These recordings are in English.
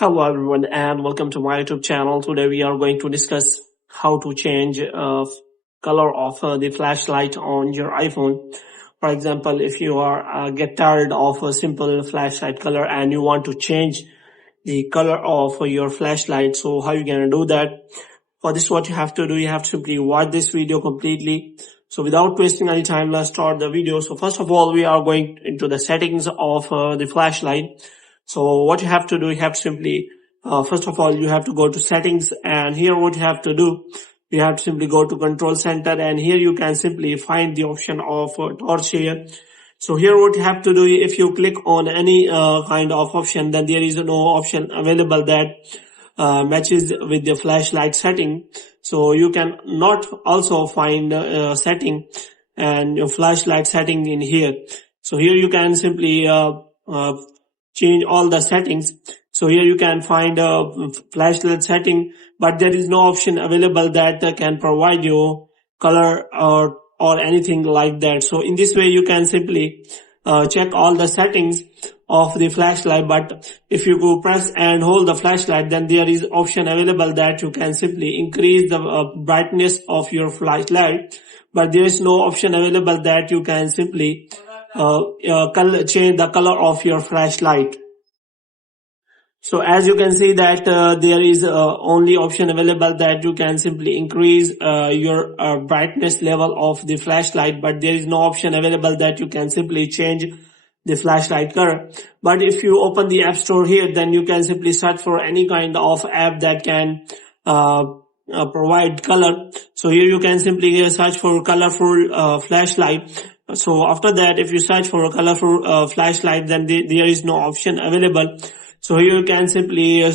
Hello everyone and welcome to my YouTube channel. Today we are going to discuss how to change color of the flashlight on your iPhone. For example, if you are get tired of a simple flashlight color and you want to change the color of your flashlight, so how you gonna do that? For this, what you have to do, you have to simply watch this video completely. So without wasting any time, let's start the video. So first of all, we are going into the settings of the flashlight. So what you have to do, you have to simply, first of all, you have to go to settings, and here what you have to do, you have to simply go to control center, and here you can simply find the option of torch here. So here what you have to do, if you click on any kind of option, then there is no option available that matches with the flashlight setting. So you can not also find setting and your flashlight setting in here. So here you can simply change all the settings. So here you can find a flashlight setting, but there is no option available that can provide you color or anything like that. So in this way you can simply check all the settings of the flashlight, but if you go press and hold the flashlight, then there is option available that you can simply increase the brightness of your flashlight, but there is no option available that you can simply change the color of your flashlight. So as you can see that there is only option available that you can simply increase your brightness level of the flashlight, but there is no option available that you can simply change the flashlight color. But if you open the app store here, then you can simply search for any kind of app that can provide color. So here you can simply search for colorful flashlight. So after that, if you search for a colorful flashlight, then there is no option available. So here you can simply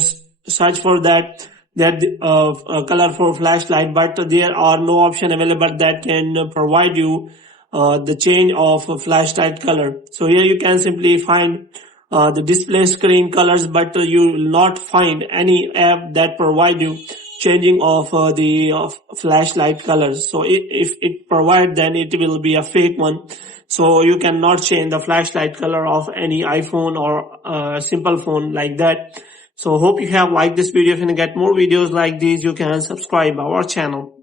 search for that colorful flashlight, but there are no option available that can provide you the change of flashlight color. So here you can simply find the display screen colors, but you will not find any app that provide you changing of the flashlight colors. So if it provide, then it will be a fake one. So you cannot change the flashlight color of any iPhone or simple phone like that. So hope you have liked this video. If you get more videos like these, you can subscribe our channel.